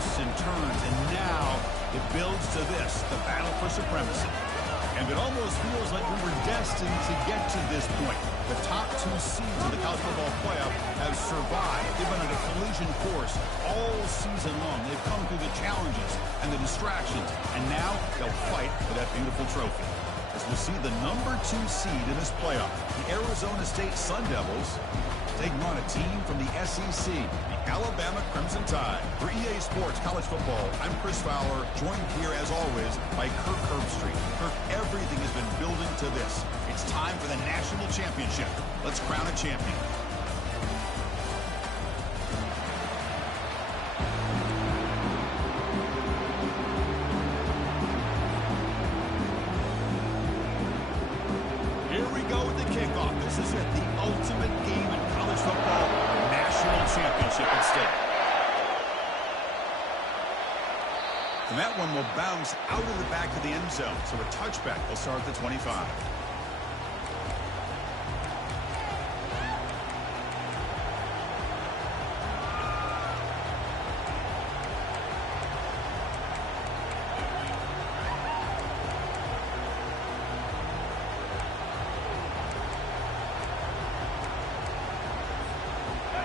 twists and turns, and now it builds to this, the battle for supremacy. And it almost feels like we were destined to get to this point. The top two seeds of the college football playoff have survived. They've been on a collision course all season long. They've come through the challenges and the distractions, and now they'll fight for that beautiful trophy. As we'll see the number 2 seed in this playoff, the Arizona State Sun Devils, taking on a team from the SEC, the Alabama Crimson Tide. For EA Sports College Football, I'm Chris Fowler, joined here as always by Kirk Herbstreit. Kirk, everything has been building to this. It's time for the national championship. Let's crown a champion. Here we go with the kickoff. This is it, the ultimate game in college football, national championship at stake. And that one will bounce out of the back of the end zone. So a touchback will start at the 25.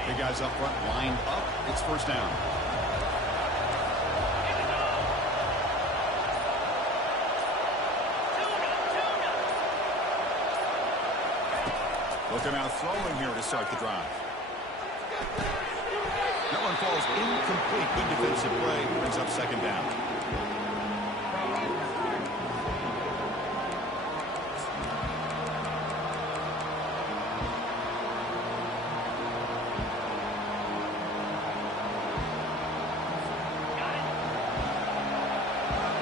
The guys up front lined up. It's first down. Looking out throwing here to start the drive. That one falls incomplete. Good defensive play. Brings up second down.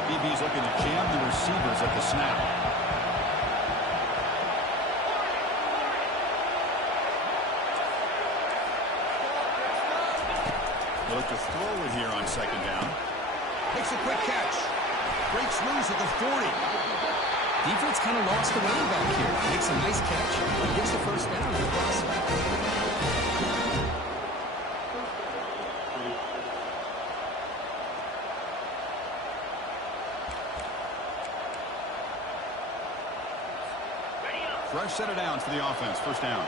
BB's looking to jam the receivers at the snap. Look to throw it here on second down. Makes a quick catch. Breaks loose at the 40. Defense kind of lost the running back here. Makes a nice catch. He gets the first down. It's awesome. Fresh set of downs for the offense. First down.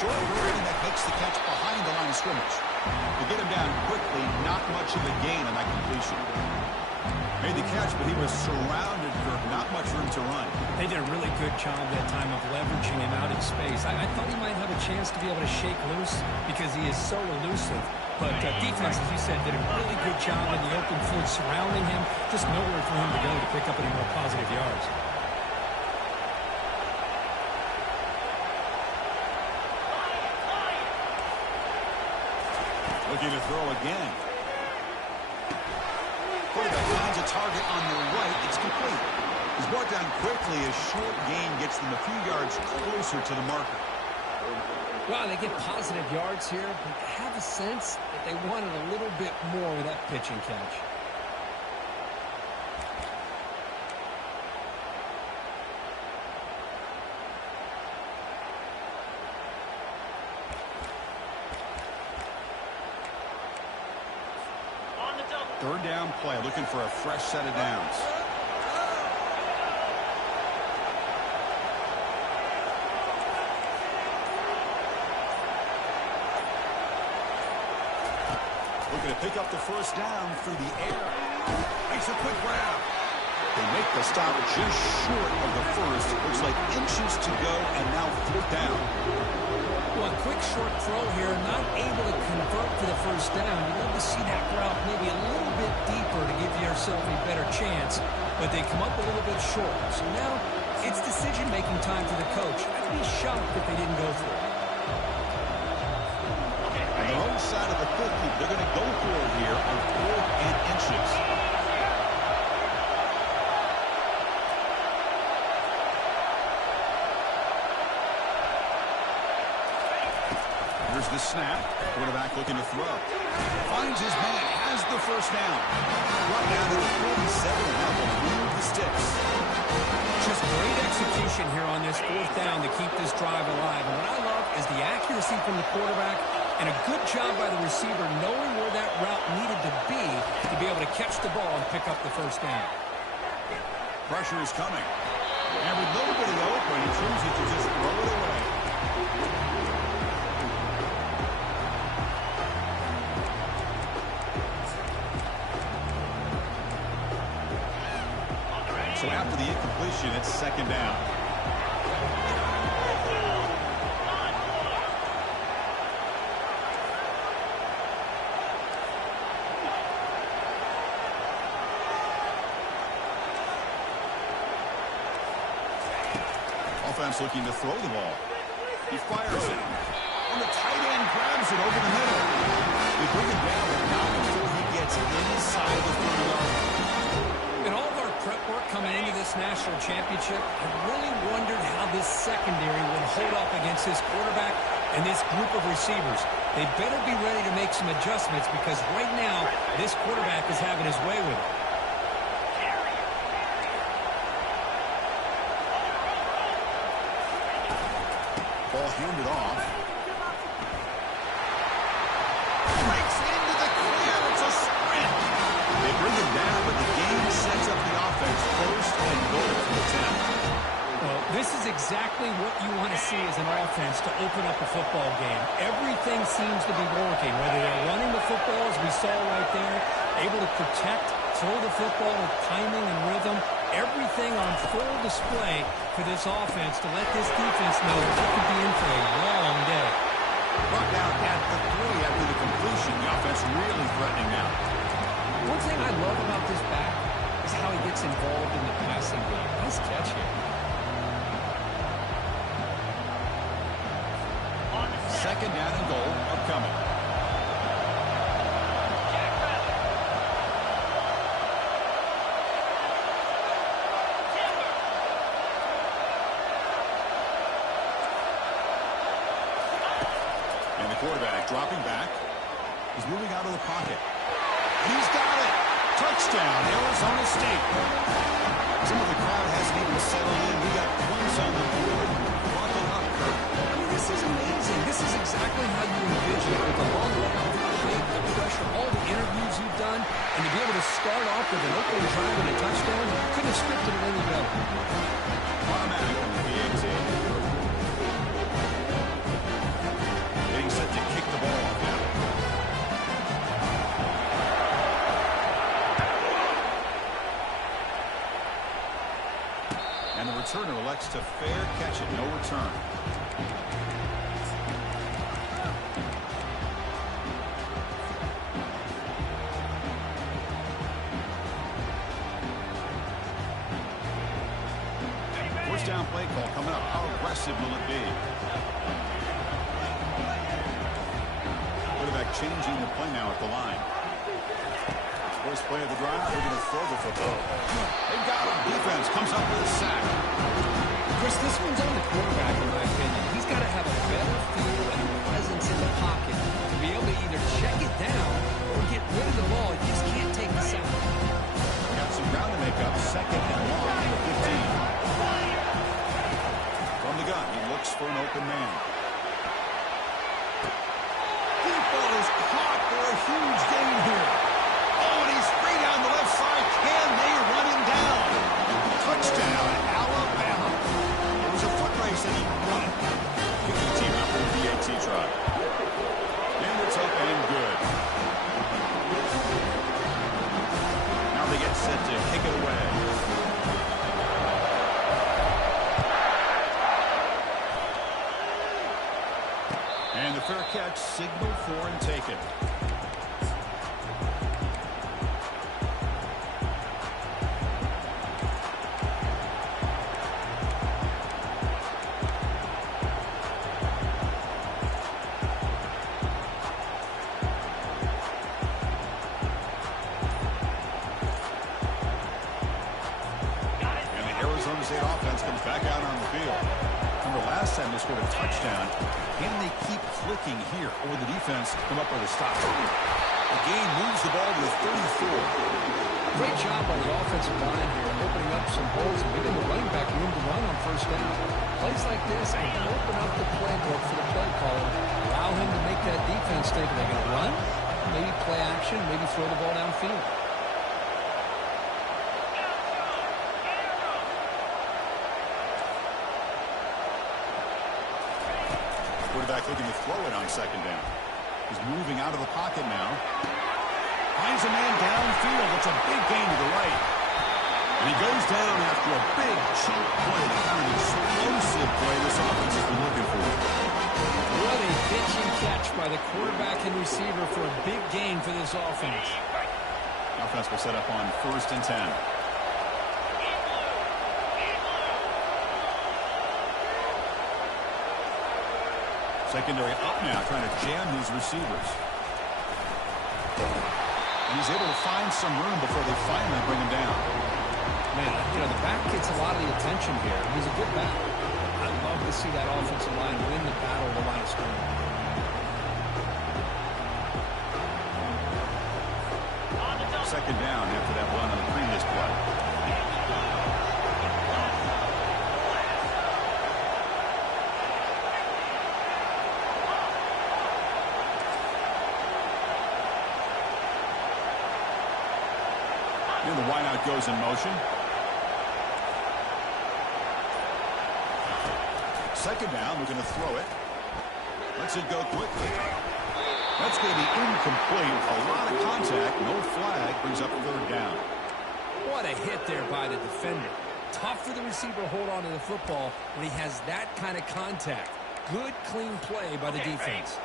Short running that makes the catch behind the line of scrimmage. To get him down quickly, not much of a gain on that completion. Made the catch, but he was surrounded for not much room to run. They did a really good job that time of leveraging him out in space. I thought he might have a chance to be able to shake loose because he is so elusive. But defense, as you said, did a really good job in the open field surrounding him. Just nowhere for him to go to pick up any more positive yards. Looking to throw again. Quarterback finds a target on the right. It's complete. He's brought down quickly. A short gain gets them a few yards closer to the marker. Well, they get positive yards here, but I have a sense that they wanted a little bit more with that pitch and catch. Third down play, looking for a fresh set of downs. Looking to pick up the first down through the air. Makes a quick grab. They make the stop just short of the first. Looks like inches to go, and now fourth down. Well, a quick short throw here, not able to convert to the first down. You'd love to see that route maybe a little bit deeper to give yourself a better chance, but they come up a little bit short. So now it's decision-making time for the coach. I'd be shocked if they didn't go for it. On their own side of the 50, they're going to go for it here on 4th and inches. Here's the snap. Quarterback looking to throw. Finds his man. Has the first down. Brought down to the 47 and now will move the sticks. Just great execution possession here on this fourth down to keep this drive alive. And what I love is the accuracy from the quarterback and a good job by the receiver knowing where that route needed to be able to catch the ball and pick up the first down. Pressure is coming. And with nobody open, he chooses to just throw it away. So after the incompletion, it's second down. Offense looking to throw the ball. He fires it. And the tight end grabs it over the middle. They bring it down, but not before he gets inside the 30-yard line. In all of our prep work coming into this national championship, I really wondered how this secondary would hold up against this quarterback and this group of receivers. They better be ready to make some adjustments because right now, this quarterback is having his way with it. Ball handed off. Breaks into the clear. It's a sprint. They bring him down, but the game sets up the offense first and goal for the 10. Well, this is exactly what you want to see as an offense to open up a football game. Everything seems to be working, whether they're running the football, as we saw right there, able to protect, throw the football with timing and rhythm. Everything on full display for this offense to let this defense know they could be in for a long day. Brought down at the 3 after the completion. The offense really threatening now. One thing I love about this back is how he gets involved in the passing game. Nice catch here. Second down and goal upcoming. And the quarterback dropping back. He's moving out of the pocket. He's got it. Touchdown, Arizona State. Some of the crowd hasn't even settled in. We got points on the board. Buckle up, Kirk. I mean, this is amazing. This is exactly how you envision it with the long layout, the pressure, all the interviews you've done, and to be able to start off with an opening drive and a touchdown, you couldn't have scripted it any better. Automatic on the PAT. Getting set to kick the ball off now. And the returner elects to fair catch it. No return. First down play call coming up. How aggressive will it be? Quarterback changing the play now at the line. First play of the drive, they're going to throw the football. They got him. Defense comes up with a sack. Chris, this one's on the quarterback, in my opinion. He's got to have a better feel and presence in the pocket to be able to either check it down or get rid of the ball. You just can't take the sack. Got some ground to make up. Second and long at the 15. From the gun, he looks for an open man. Deep ball is caught for a huge gain here. Oh, and he's free down the left side. Can they run him down? Touchdown, Alabama. It was a foot race and he won it. Kicking the team out for the PAT try. And it's up and good. Now they get set to kick it away. And the fair catch signaled for and taken. Arizona State offense comes back out on the field. Remember last time they scored a touchdown. Can they keep clicking here, or will the defense come up with a stop? The game moves the ball to the 34. Great job by the offensive line here, opening up some holes and giving the running back room to run on first down. Plays like this can open up the playbook for the play caller. Allow him to make that defense think, are they going to run? Maybe play action, maybe throw the ball downfield. Quarterback looking to throw it on second down. He's moving out of the pocket now. Finds a man downfield. It's a big gain to the right. And he goes down after a big chunk play, the kind of explosive play this offense has been looking for. What a pitch and catch by the quarterback and receiver for a big gain for this offense. Offense will set up on 1st and 10. Secondary up now, trying to jam these receivers. And he's able to find some room before they finally bring him down. Man, the back gets a lot of the attention here. He's a good back. I'd love to see that offensive line win the battle of the line of scrimmage. Second down after that run on the previous play. And the wideout goes in motion. Second down, we're going to throw it. Lets it go quickly. That's going to be incomplete. A lot of contact, no flag, brings up 3rd down. What a hit there by the defender. Tough for the receiver to hold on to the football when he has that kind of contact. Good, clean play by the defense.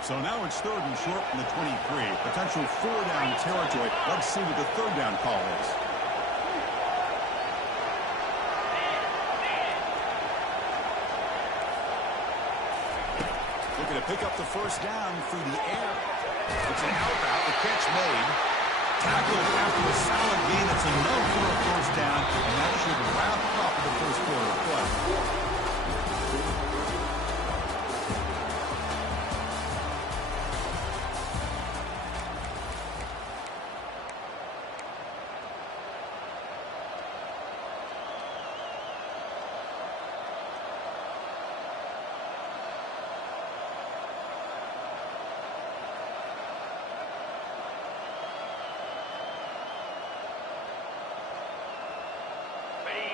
So now it's 3rd and short from the 23. Potential 4-down territory. Let's see what the 3rd down call is. Looking to pick up the 1st down through the air. It's an out route. The catch made. Tackled after a solid gain. It's enough for a 1st down, and that should wrap up the 1st quarter of play.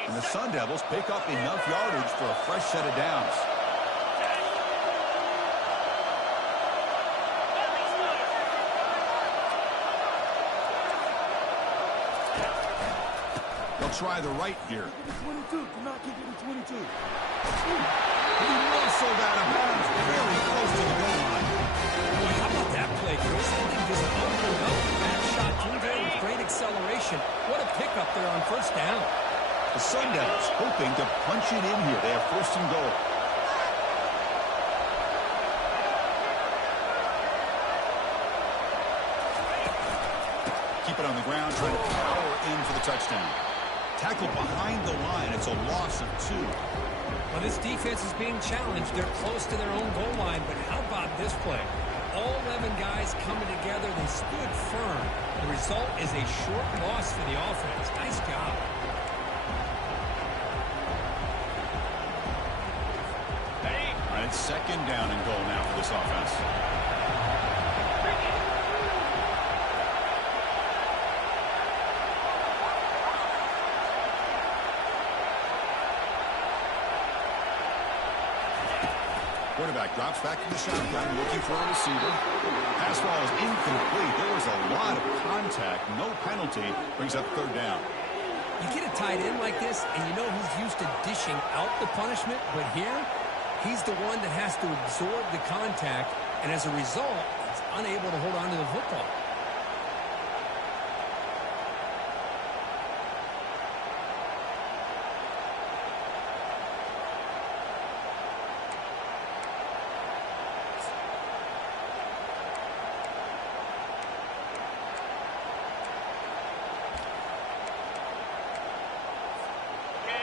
And the Sun Devils pick up enough yardage for a fresh set of downs. They'll try the right here. 22, do not kick it to 22. He muscled out of bounds very close to the goal line. Boy, how about that play, Chris? That thing just opened up. That shot through there with great acceleration. What a pickup there on 1st down. The Sun Devils hoping to punch it in here. They have 1st and goal. Keep it on the ground, trying to power in for the touchdown. Tackled behind the line. It's a loss of 2. Well, this defense is being challenged. They're close to their own goal line, but how about this play? All 11 guys coming together. They stood firm. The result is a short loss for the offense. Nice job. All right, it's 2nd down and goal now for this offense. Quarterback drops back to the shotgun, looking for a receiver. Pass ball is incomplete. There was a lot of contact. No penalty. Brings up 3rd down. You get a tight end like this, and you know he's used to dishing out the punishment, but here, he's the one that has to absorb the contact, and as a result, he's unable to hold on to the football.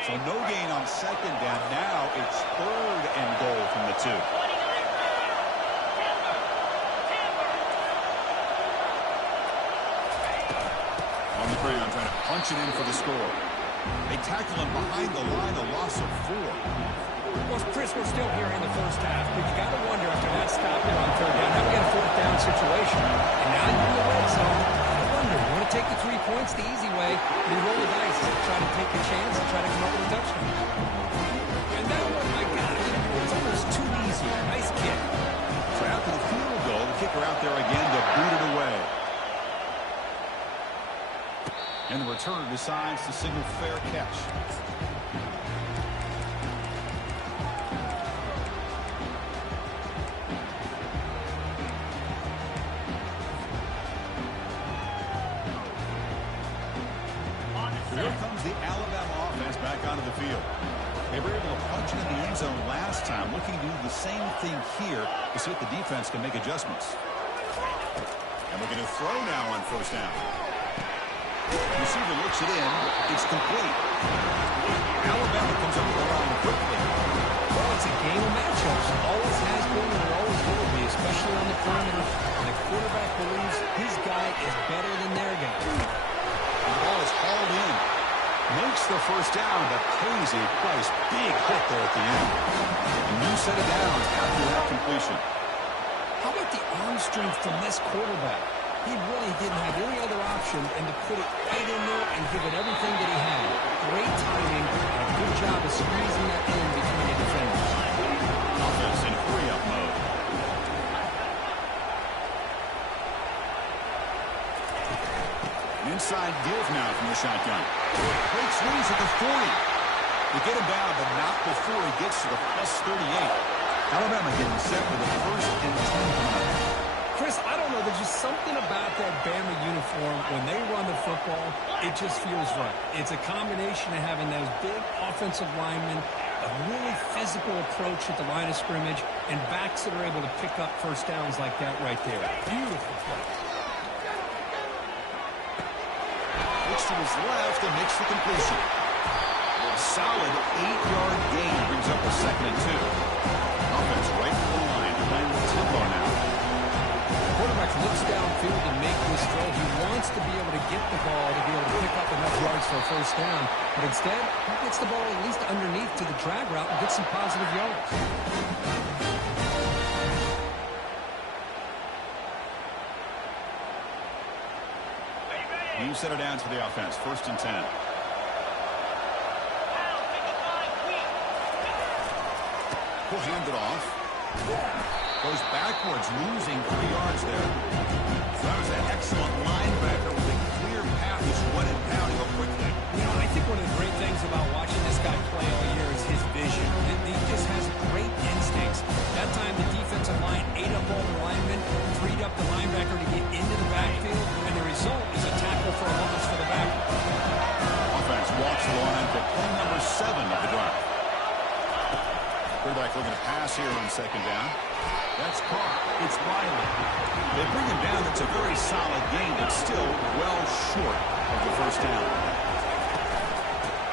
So no gain on 2nd down. Now it's 3rd and goal from the 2. On the ground, trying to punch it in for the score. They tackle him behind the line, a loss of 4. Well, Chris, we're still here in the first half, but you got to wonder after that stop there on third down, now we got a fourth down situation. And now you're in the red zone. I wonder, you want to take the 3 points the easy way, and you roll the dice, try to take a chance and try to come up with a touchdown. And that one, my gosh, it's almost too easy. Nice kick. So after the field goal, the kicker out there again to boot it away. And the returner decides to signal fair catch. Here comes the Alabama offense back onto the field. They were able to punch in the end zone last time, looking to do the same thing here to see if the defense can make adjustments. And we're going to throw now on first down. The receiver looks it in. It's complete. Alabama comes up with the line quickly. Well, it's a game of matchups. Always has been and it always will be, especially on the perimeter. And the quarterback believes his guy is better than their guy. The ball is hauled in. Makes the first down, but pays a price. Big hit there at the end. And you set it down after that completion. How about the arm strength from this quarterback? He really didn't have any other option than to put it right in there and give it everything that he had. Great timing and a good job of squeezing that in between the defenders. Offense in hurry-up mode. Inside deals now from the shotgun. Breaks loose at the 40. They get him down, but not before he gets to the plus 38. Alabama getting set for the first and 10 coming up. Chris, I don't know. There's just something about that Bama uniform. When they run the football, it just feels right. It's a combination of having those big offensive linemen, a really physical approach at the line of scrimmage, and backs that are able to pick up first downs like that right there. Beautiful play. Looks to his left and makes the completion. A solid 8-yard gain brings up a 2nd and 2. Offense right to the line, playing with tempo now. Quarterback looks downfield to make this throw. He wants to be able to get the ball to be able to pick up enough yards for a first down. But instead, he gets the ball at least underneath to the drag route and gets some positive yards. You set it down to the offense. 1st and 10. He'll hand it off. Goes backwards, losing 3 yards there. So that was an excellent linebacker with a clear path. He's run and pound go quickly. You know, I think one of the great things about watching this guy play all year is his vision. He just has great instincts. That time the defensive line ate up all the linemen, freed up the linebacker to get into the backfield, and the result is a tackle for a loss for the back. Offense walks the line for play number 7 of the drive. Quarterback looking to pass here on 2nd down. That's caught. It's Riley. They bring him down. It's a very solid gain, but still well short of the first down.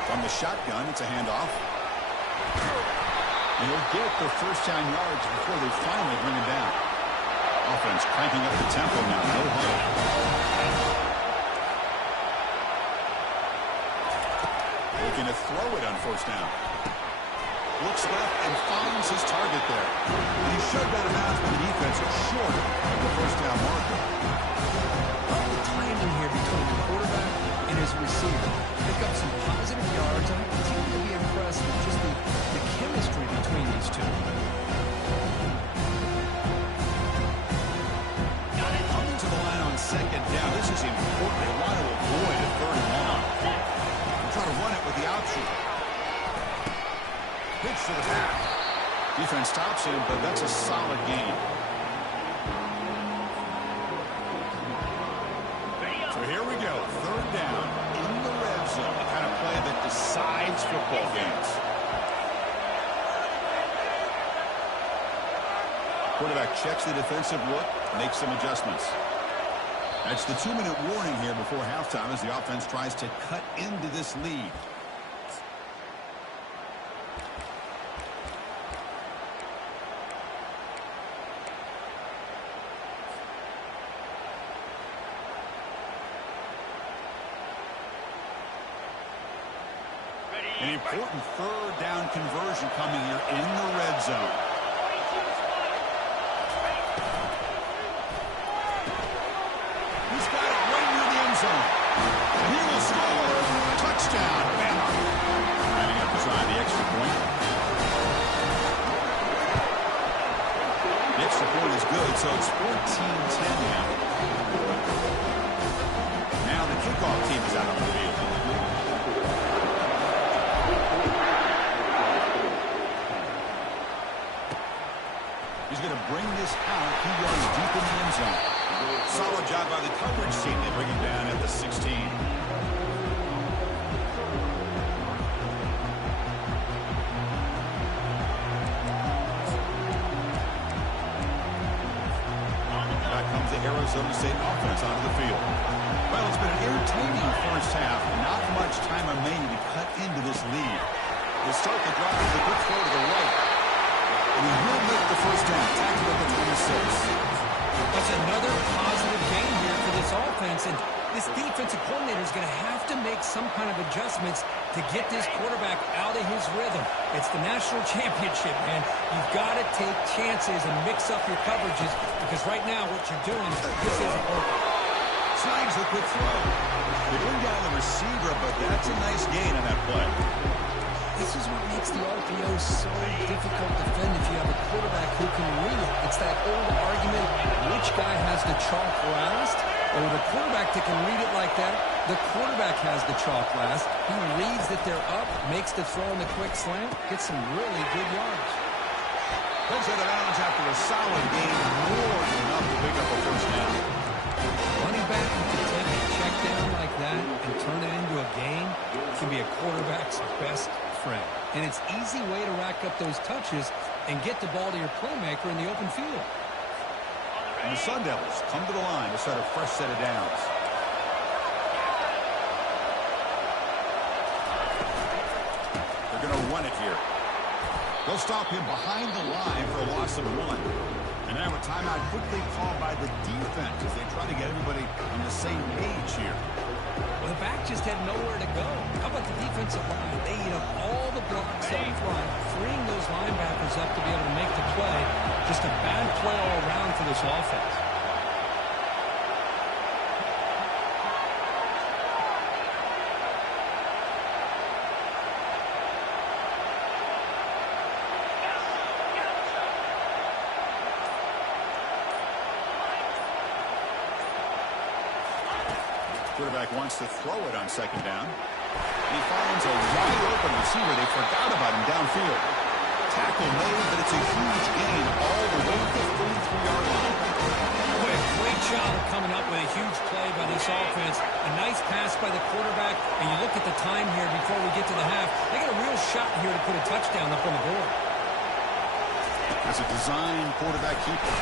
From the shotgun, it's a handoff. And he'll get the first down yards before they finally bring him down. Offense cranking up the tempo now. No huddle. Looking to throw it on first down. Looks left and finds his target there. He's shoved out of bounds by the defense short of the first down marker. The timing here between the quarterback and his receiver. Pick up some positive yards, and I continue to be impressed with just the chemistry between these two. Coming to the line on 2nd down. This is important. They want to avoid a 3rd and long. Try to run it with the option. Pitch to the back. Defense stops him, but that's a solid gain. So here we go. 3rd down in the red zone. The kind of play that decides football games. Quarterback checks the defensive look, makes some adjustments. That's the 2-minute warning here before halftime as the offense tries to cut into this lead. An important third down conversion coming here in the red zone. He's got it right near the end zone. And he will score. Touchdown, Bama. Lining up to try the extra point. The extra point is good, so it's 14-10 now. Now the kickoff team is out on the field. He's going to bring this out 2 yards deep in the end zone. Solid job by the coverage team. They bring him down at the 16. Back comes the Arizona State offense onto the field. Well, it's been an entertaining first half. Not much time remaining to cut into this lead. They start the drive with a quick throw to the right. And he will make the first down. Tackled at the 26. That's another positive gain here for this offense. And this defensive coordinator is going to have to make some kind of adjustments to get this quarterback out of his rhythm. It's the national championship, man. You've got to take chances and mix up your coverages because right now what you're doing, this isn't working. Snags the quick throw. They bring down the receiver, but that's a nice gain on that play. This is what makes the RPO so difficult to defend if you have a quarterback who can read it. It's that old argument, which guy has the chalk last? Or the quarterback that can read it like that, the quarterback has the chalk last. He reads that they're up, makes the throw in the quick slant, gets some really good yards. Goes out of bounds after a solid game, more than enough to pick up a first down. Running back who can take a check down like that and turn it into a gain can be a quarterback's best friend. And it's an easy way to rack up those touches and get the ball to your playmaker in the open field. And the Sun Devils come to the line to start a fresh set of downs. They're going to run it here. They'll stop him behind the line for a loss of 1. And now a timeout quickly called by the defense as they try to get everybody on the same page here. Well, the back just had nowhere to go. How about the defensive line? They eat up all the blocks up front, freeing those linebackers up to be able to make the play. Just a bad play all around for this offense. Quarterback wants to throw it on second down. He finds a wide open receiver. They forgot about him downfield. Tackle made, but it's a huge gain all the way to the 33-yard line. Boy, a great job of coming up with a huge play by this offense. A nice pass by the quarterback. And you look at the time here before we get to the half. They got a real shot here to put a touchdown up on the board. As a design quarterback keeper.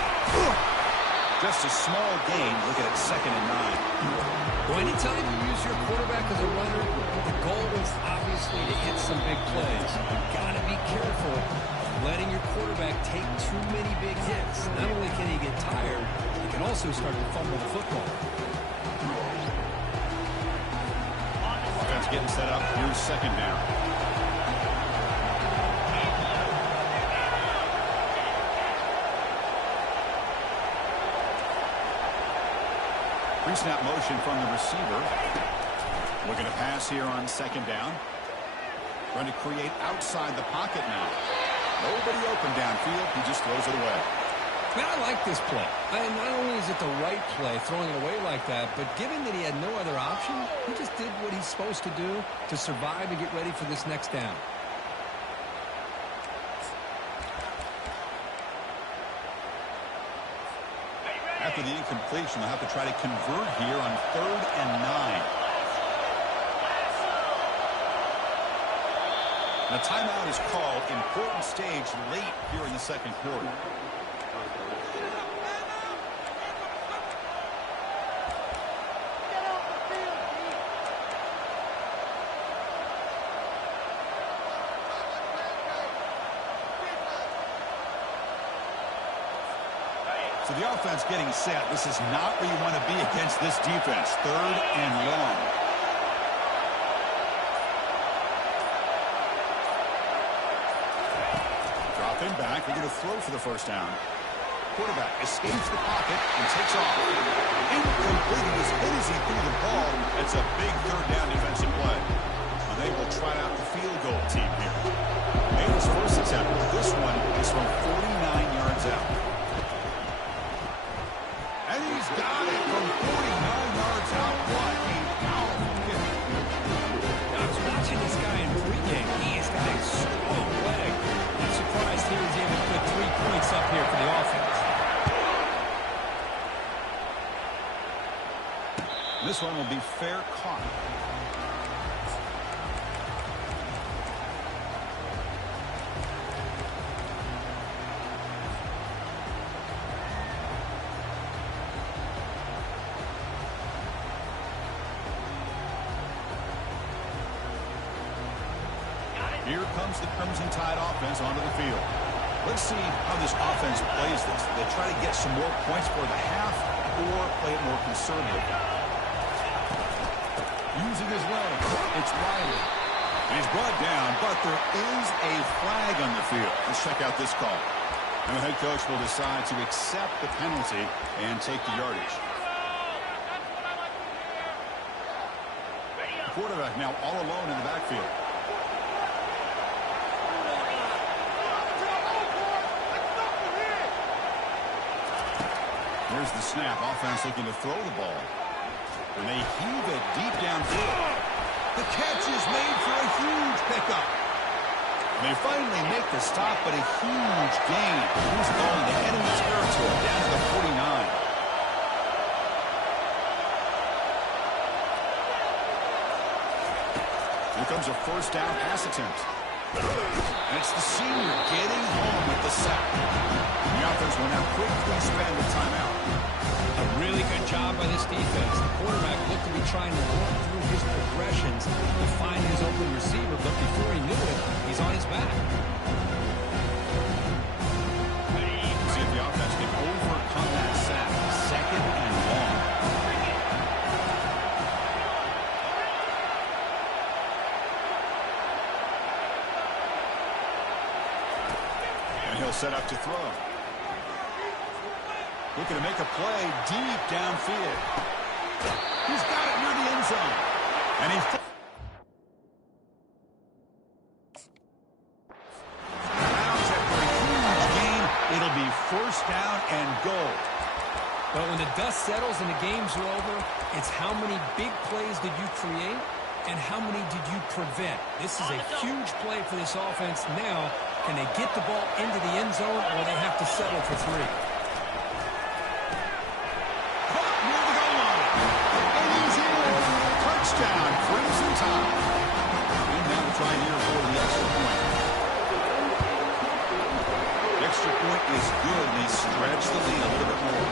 Just a small gain. Look at it, 2nd and 9. Well, anytime you use your quarterback as a runner, the goal is obviously to hit some big plays. You've got to be careful of letting your quarterback take too many big hits. Not only can he get tired, he can also start to fumble the football. Offense getting set up. Here's 2nd down. Pre-snap motion from the receiver. Looking to pass here on 2nd down. Trying to create outside the pocket now. Nobody open downfield. He just throws it away. Man, I like this play. And not only is it the right play, throwing it away like that, but given that he had no other option, he just did what he's supposed to do to survive and get ready for this next down. After the incompletion, they'll have to try to convert here on 3rd and 9. And a timeout is called. Important stage late here in the 2nd quarter. So the offense getting set. This is not where you want to be against this defense. 3rd and long. Dropping back, they're going to throw for the first down. Quarterback escapes the pocket and takes off. Incomplete. As hit as he threw the ball. It's a big third down defensive play. And they will try out the field goal team here. Made his first attempt. This one is from 49 yards out. And he's got it from 49 yards out. What a powerful kick. I was watching this guy in pregame. He has got a strong leg. I'm surprised he was able to put 3 points up here for the offense. This one will be fair caught. Here comes the Crimson Tide offense onto the field. Let's see how this offense plays this. They try to get some more points for the half or play it more conservative. Using his legs, it's Riley. And he's brought down, but there is a flag on the field. Let's check out this call. And the head coach will decide to accept the penalty and take the yardage. The quarterback now all alone in the backfield. Here's the snap. Offense looking to throw the ball. And they heave it deep downfield. The catch is made for a huge pickup. And they finally make the stop, but a huge gain. Moves the ball into enemy territory down to the 49. Here comes a first down pass attempt. And it's the senior getting home with the sack. The offense will now quickly spend the timeout. A really good job by this defense. The quarterback looked to be trying to work through his progressions to find his open receiver, but before he knew it, he's on his back. See if the offense can overcome that sack. Second and long. And he'll set up to throw. Looking to make a play deep downfield. He's got it near the end zone. And he rounds after a huge gain. It'll be first down and goal. But when the dust settles and the games are over, it's how many big plays did you create and how many did you prevent. This is a huge play for this offense. Now, can they get the ball into the end zone or they have to settle for 3? Touchdown, Crimson Tide. And now to try here for the extra point. The extra point is good, and they stretch the lead a little bit more.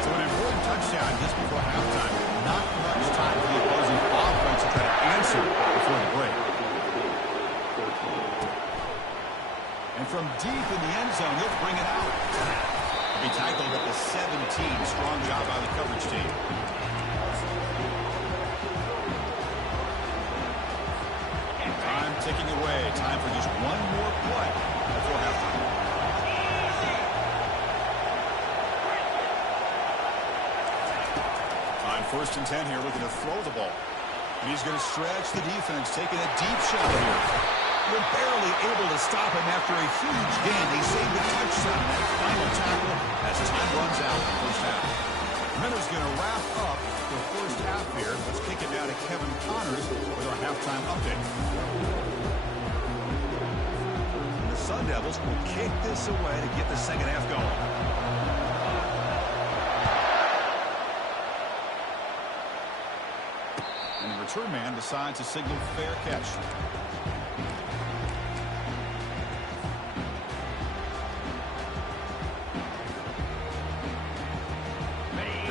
So an important touchdown just before halftime. Not much time for the opposing offense to try to answer before the break. And from deep in the end zone, they'll bring it out. He tackled at the 17. Strong job by the coverage team. Time ticking away. Time for just one more play before halftime. On 1st and 10 here, looking to throw the ball. And he's going to stretch the defense, taking a deep shot here. They're barely able to stop him after a huge gain. They saved the touchdown in that final tackle as time runs out in the first half. Miller's going to wrap up the first half here. Let's kick it down to Kevin Connors with our halftime update. And the Sun Devils will kick this away to get the second half going. And the return man decides to signal fair catch.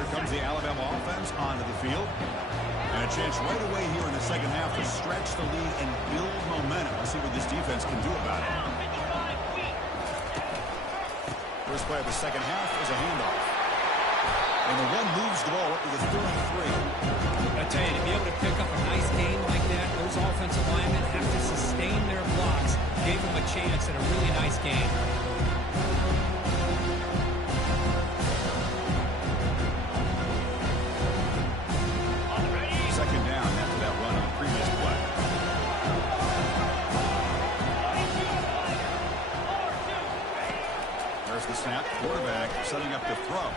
Comes the Alabama offense onto the field. And a chance right away here in the second half to stretch the lead and build momentum. Let's see what this defense can do about it. First play of the second half is a handoff. And the one moves the ball up to the 33. I tell you, to be able to pick up a nice game like that, those offensive linemen have to sustain their blocks. Gave them a chance at a really nice game. Second down after that run on the previous play. There's the snap. Quarterback setting up the throw.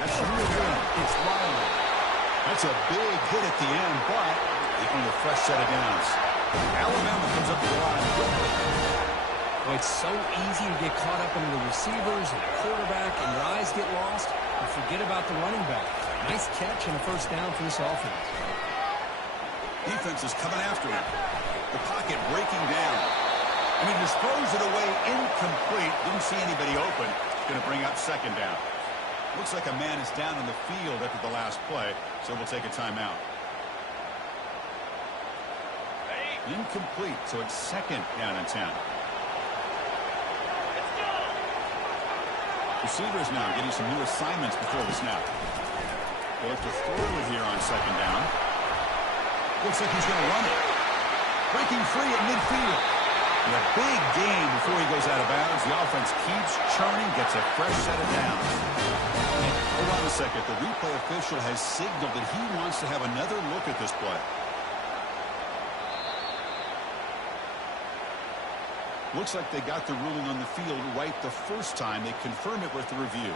That's really good. It's Riley. That's a big hit at the end, but they earn a fresh set of downs. Alabama comes up with the line. Well, it's so easy to get caught up in the receivers and the quarterback, and your eyes get lost. You forget about the running back. Nice catch and a first down for this offense. Defense is coming after him. The pocket breaking down. And he throws it away incomplete. Didn't see anybody open. Going to bring up second down. Looks like a man is down on the field after the last play, so we'll take a timeout. Incomplete, so it's second down and 10. Receivers now getting some new assignments before the snap. They have to throw it here on second down. Looks like he's going to run it. Breaking free at midfield. And a big gain before he goes out of bounds. The offense keeps churning, gets a fresh set of downs. Hold on a second. The replay official has signaled that he wants to have another look at this play. Looks like they got the ruling on the field right the first time. They confirm it with the review.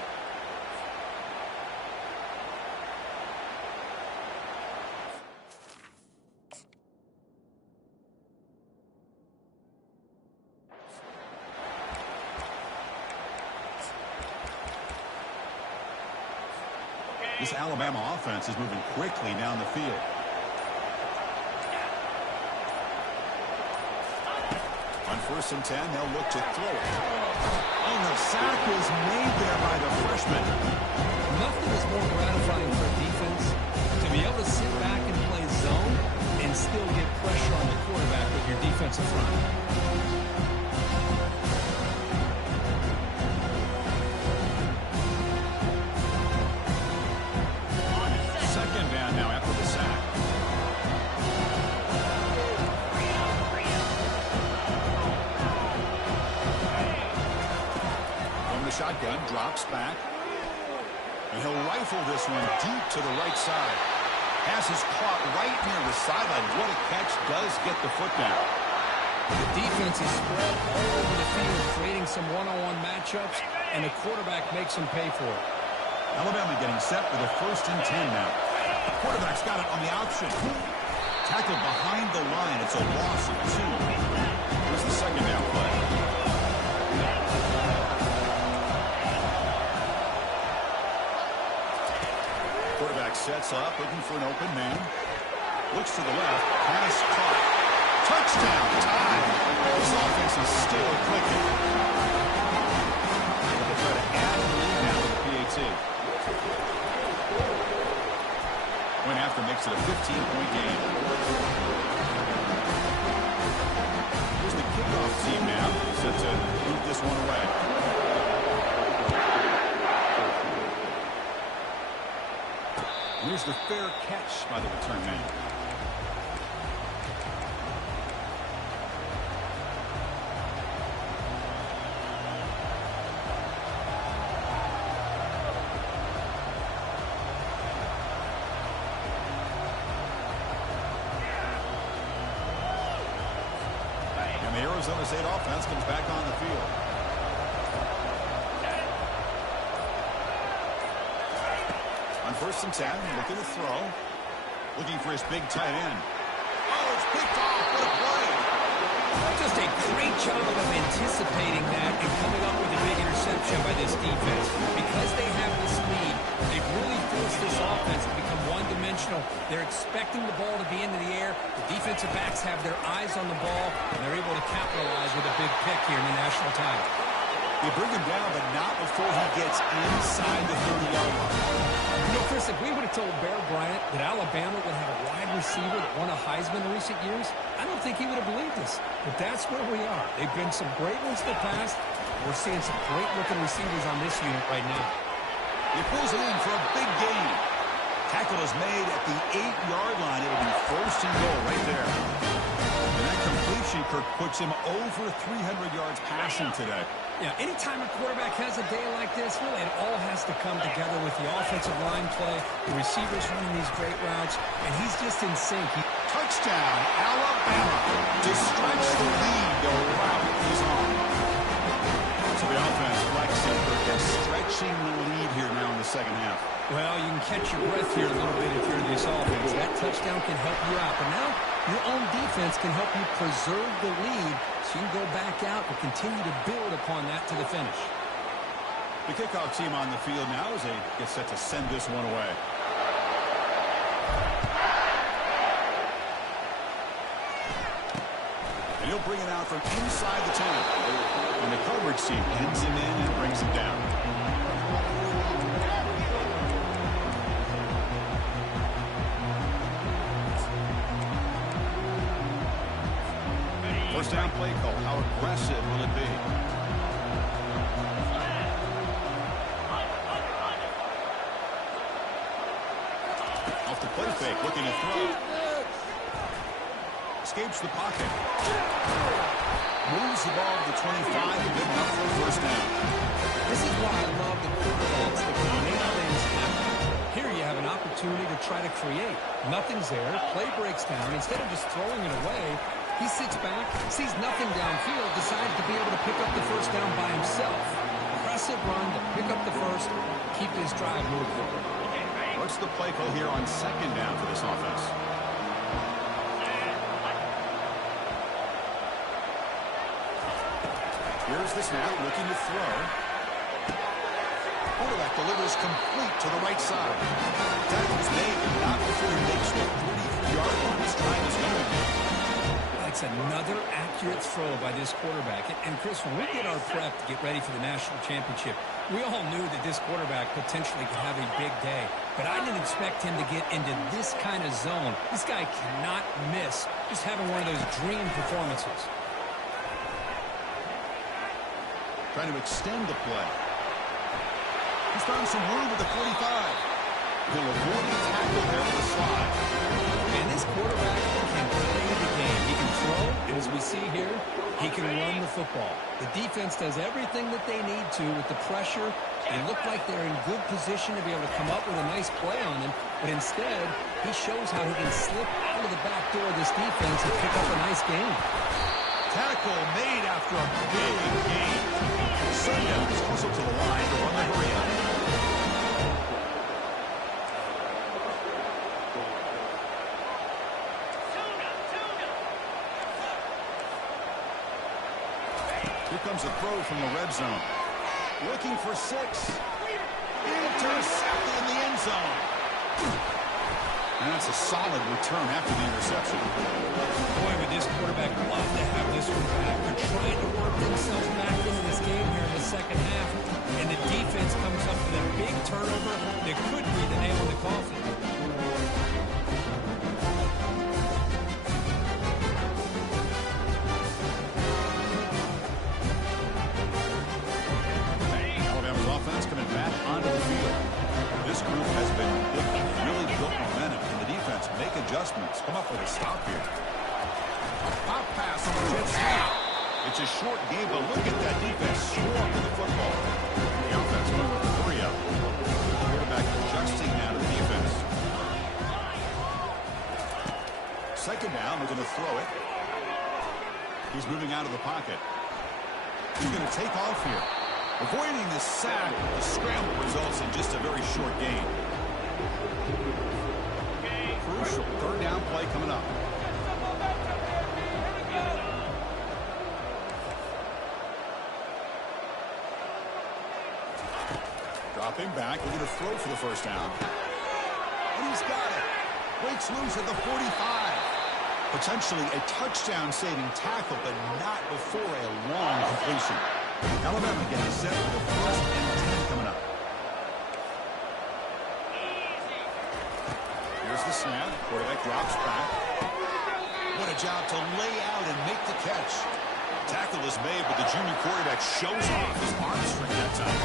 This Alabama offense is moving quickly down the field. On 1st and 10, they'll look to throw it. And the sack is made there by the freshman. Nothing is more gratifying for a defense to be able to sit back and play zone and still get pressure on the quarterback with your defensive front. Shotgun drops back. And he'll rifle this one deep to the right side. Pass is caught right near the sideline. What a catch. Does get the foot down. The defense is spread all over the field, creating some one-on-one matchups, and the quarterback makes them pay for it. Alabama getting set for the 1st and 10 now. The quarterback's got it on the option. Tackled behind the line. It's a loss of 2. Here's the second down play. Quarterback sets up, looking for an open man. Looks to the left. Pass caught. Touchdown time. This offense is still clicking. They'll try to add the lead now with the PAT. Went after makes it a 15-point game. Here's the kickoff team now. Set to move this one away. Here's the fair catch by the return man. And the Arizona State offense comes back on the field. On 1st and 10, looking to throw. Looking for his big tight end. Oh, it's picked off. What a play. Just a great job of anticipating that and coming up with a big interception by this defense. Because they have this lead, they've really forced this offense to become one-dimensional. They're expecting the ball to be into the air. The defensive backs have their eyes on the ball, and they're able to capitalize with a big pick here in the national title. They bring him down, but not before he gets inside the 30-yard line. You know, Chris, if we would have told Bear Bryant that Alabama would have a wide receiver that won a Heisman in recent years, I don't think he would have believed us. But that's where we are. They've been some great ones in the past. We're seeing some great-looking receivers on this unit right now. He pulls it in for a big gain. Tackle is made at the 8-yard line. It'll be first and goal right there. And that completion, Kirk, puts him over 300 yards passing today. Yeah, anytime a quarterback has a day like this, really it all has to come together with the offensive line play, the receivers running these great routes, and he's just in sync. Touchdown, Alabama. To stretch the lead, the route is on. So the offense flexing and stretching the lead here now in the second half. Well, you can catch your breath here a little bit if you're this offense. That touchdown can help you out. But now your own defense can help you preserve the lead so you can go back out and continue to build upon that to the finish. The kickoff team on the field now as they get set to send this one away. And he'll bring it out from inside the 10. And the coverage team pins him in and brings him down. First down play call. How aggressive will it be? Off the play fake, looking to throw. Escapes the pocket. Moves the ball to the 25 and good enough for a first down. This is why I love the quarterbacks that can make things happen. Here you have an opportunity to try to create. Nothing's there. Play breaks down. Instead of just throwing it away, he sits back, sees nothing downfield, decides to be able to pick up the first down by himself. Aggressive run to pick up the first, keep this drive moving. What's the play call here on second down for this offense? Here's the snap, looking to throw. Quarterback delivers complete to the right side. Tackle's made, but not before he makes the 33-yard line. His time is going. That's another accurate throw by this quarterback. And Chris, when we did our prep to get ready for the national championship, we all knew that this quarterback potentially could have a big day. But I didn't expect him to get into this kind of zone. This guy cannot miss just having one of those dream performances. Trying to extend the play. He's found some room at the 45. He'll avoid the tackle there on the slide. And this quarterback can play the game. He can throw, and as we see here, he can run the football. The defense does everything that they need to with the pressure. They look like they're in good position to be able to come up with a nice play on them, but instead, he shows how he can slip out of the back door of this defense and pick up a nice game. Tackle made after a big gain. Sundowns also to the line to run the hurry up. Here comes a throw from the red zone. Looking for 6. Intercepted in the end zone. And that's a solid return after the interception. Boy, would this quarterback love to have this one back. They're trying to work themselves back into this game here in the second half. And the defense comes up with a big turnover that could be the nail in the coffin. Alabama's offense coming back onto the field. This group has been really built momentum, and the defense make adjustments. Come up with a stop here. A pop pass on the jet sweep. It's a short game, but look at that defense swarm to the football. The offense going with the hurry up. The quarterback adjusting now to the defense. Second down, we're going to throw it. He's moving out of the pocket. He's going to take off here. Avoiding the sack, the scramble results in just a very short gain. Crucial third down play coming up. Dropping back, we're going to throw for the first down. And he's got it. Breaks loose at the 45. Potentially a touchdown-saving tackle, but not before a long completion. Alabama getting set for the first and 10 coming up. Here's the snap. Quarterback drops back. What a job to lay out and make the catch. Tackle is made, but the junior quarterback shows off his arm strength that time.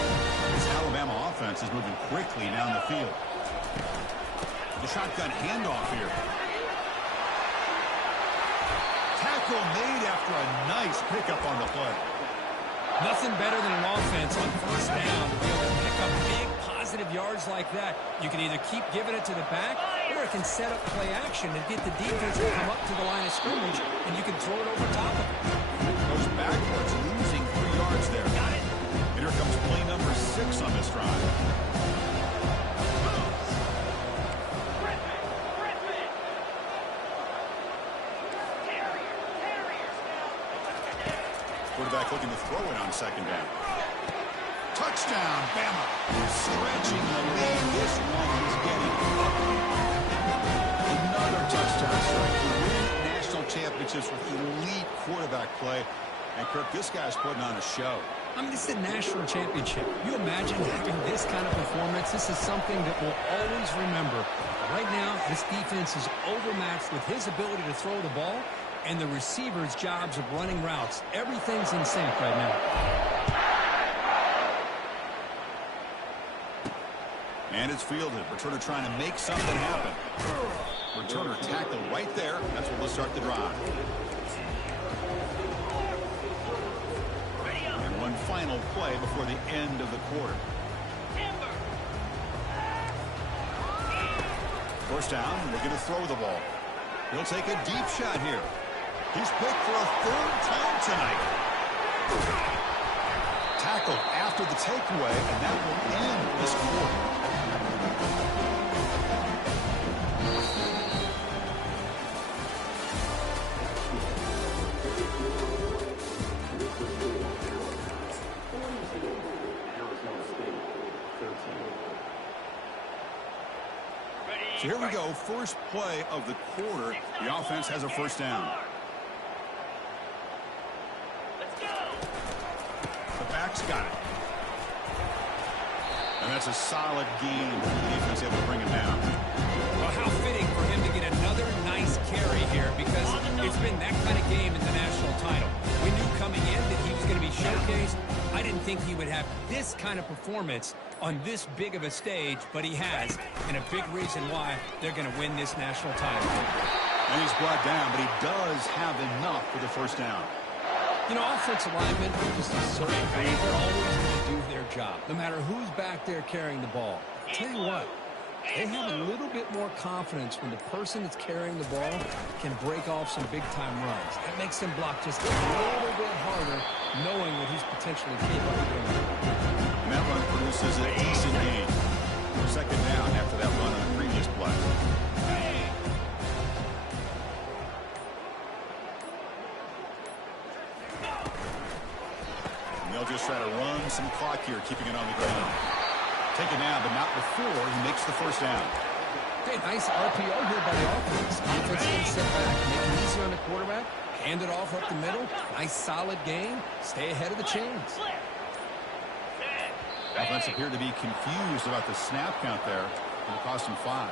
This Alabama offense is moving quickly down the field. The shotgun handoff here. Tackle made after a nice pickup on the play. Nothing better than an offense on first down to be able to pick up big positive yards like that. You can either keep giving it to the back, or it can set up play action and get the defense to come up to the line of scrimmage, and you can throw it over top of it. Goes backwards, losing 3 yards there. Got it. And here comes play number 6 on this drive. Quarterback looking to throw it on second down. Touchdown, Bama. Stretching the lead. This one is getting ugly. Another touchdown strike. Elite national championships with elite quarterback play. And, Kirk, this guy's putting on a show. I mean, this is a national championship. You imagine having this kind of performance? This is something that we'll always remember. Right now, this defense is overmatched with his ability to throw the ball and the receivers' jobs of running routes. Everything's in sync right now. And it's fielded. Returner trying to make something happen. Returner tackled right there. That's what will start the drive. And one final play before the end of the quarter. First down, looking to throw the ball. He'll take a deep shot here. He's picked for a 3rd time tonight. Tackled after the takeaway, and that will end this quarter. So here we go, first play of the quarter. The offense has a first down. The back's got it. And that's a solid gain. The defense able to bring him down. Well, how fitting for him to get another nice carry here, because it's been that kind of game in the national title. We knew coming in that he was going to be showcased. I didn't think he would have this kind of performance on this big of a stage, but he has, and a big reason why they're going to win this national title. And he's brought down, but he does have enough for the first down. You know, offensive linemen are just a certain way. They're always going to do their job, no matter who's back there carrying the ball. I'll tell you what, they have a little bit more confidence when the person that's carrying the ball can break off some big-time runs. That makes them block just a little bit harder, knowing what he's potentially capable of doing. And that run produces a decent gain. Second down after that run on the previous play. And they'll just try to run some clock here, keeping it on the ground. Taken down, but not before he makes the first down. Okay, nice RPO here by the offense. Offense going to sit back, make it easier on the quarterback, hand it off up the middle. Nice solid game. Stay ahead of the chains. Offense appeared to be confused about the snap count there. It'll cost him 5.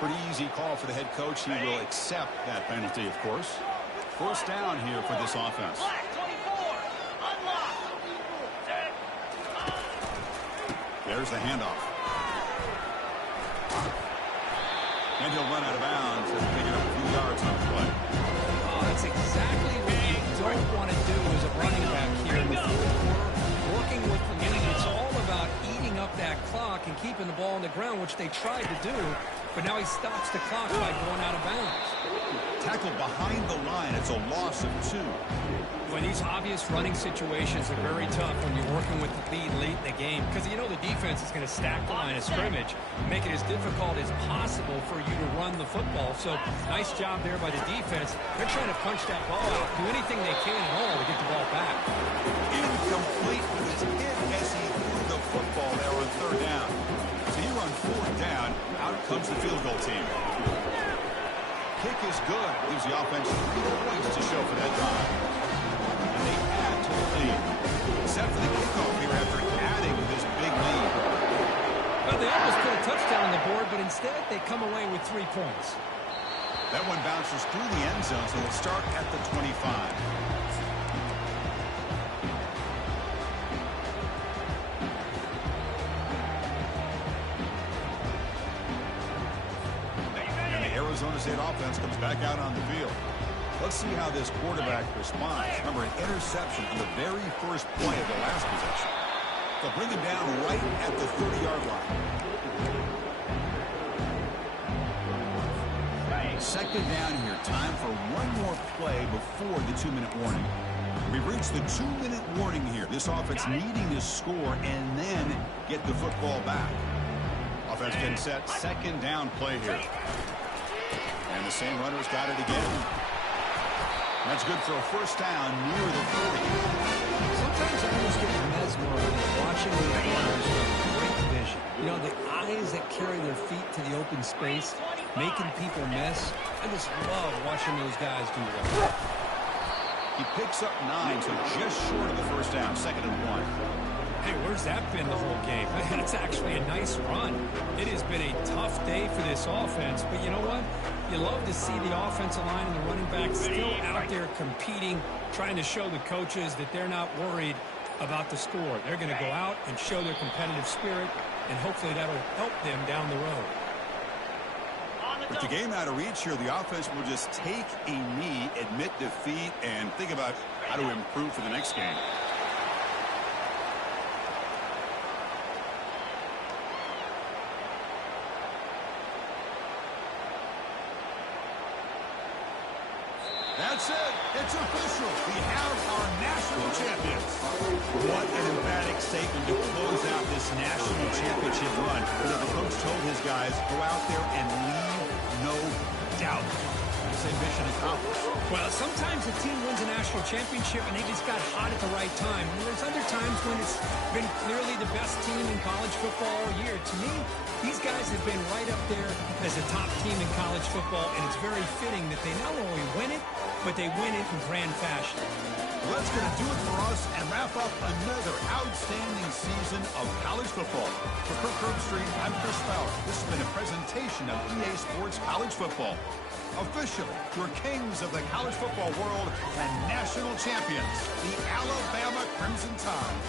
Pretty easy call for the head coach. He will accept that penalty, of course. First down here for this offense. There's the handoff. And he'll run out of bounds and pick it up a few yards on the play. Oh, that's exactly what you don't want to do as a running back here in the fourth quarter. Working with the lead, it's all about eating up that clock and keeping the ball on the ground, which they tried to do, but now he stops the clock by going out of bounds. Tackled behind the line. It's a loss of 2. When these obvious running situations are very tough when you're working with the lead late in the game, because you know the defense is going to stack the line of scrimmage, make it as difficult as possible for you to run the football. So nice job there by the defense. They're trying to punch that ball out, do anything they can at all to get the ball back. Incomplete. He was hit as he threw the football there on 3rd down. So he runs 4th down. Out comes the field goal team. Kick is good. Gives the offense 3 points to show for that drive. And they add to the lead. Set for the kickoff here after adding this big lead. Well, they almost put a touchdown on the board, but instead they come away with 3 points. That one bounces through the end zone, so it'll start at the 25. State offense comes back out on the field. Let's see how this quarterback responds. Remember, an interception on the very first play of the last possession. They'll bring him down right at the 30-yard line. Second down here. Time for one more play before the 2-minute warning. We've reached the 2-minute warning here. This offense needing to score and then get the football back. Offense getting set. Second down play here. And the same runner's got it again. That's good for a first down near the 40. Sometimes I almost get mesmerized watching the runners with great vision. You know, the eyes that carry their feet to the open space, making people miss. I just love watching those guys do that. He picks up 9, so just short of the first down. 2nd and 1. Hey, where's that been the whole game? That's actually a nice run. It has been a tough day for this offense, but you know what? You love to see the offensive line and the running back still out there competing, trying to show the coaches that they're not worried about the score. They're going to go out and show their competitive spirit, and hopefully that'll help them down the road. With the game out of reach here, the offense will just take a knee, admit defeat, and think about how to improve for the next game. That's it. It's official. We have our national champions. What an emphatic statement to close out this national championship run. The coach told his guys, go out there and leave no doubt. Say mission accomplished. Well, sometimes a team wins a national championship and they just got hot at the right time. And there's other times when it's been clearly the best team in college football all year. To me, these guys have been right up there as a top team in college football, and it's very fitting that they not only win it, but they win it in grand fashion. Well, that's going to do it for us and wrap up another outstanding season of college football. For Kirk Herbstreit, I'm Chris Fowler. This has been a presentation of EA Sports College Football. Officially, your kings of the college football world and national champions, the Alabama Crimson Tide.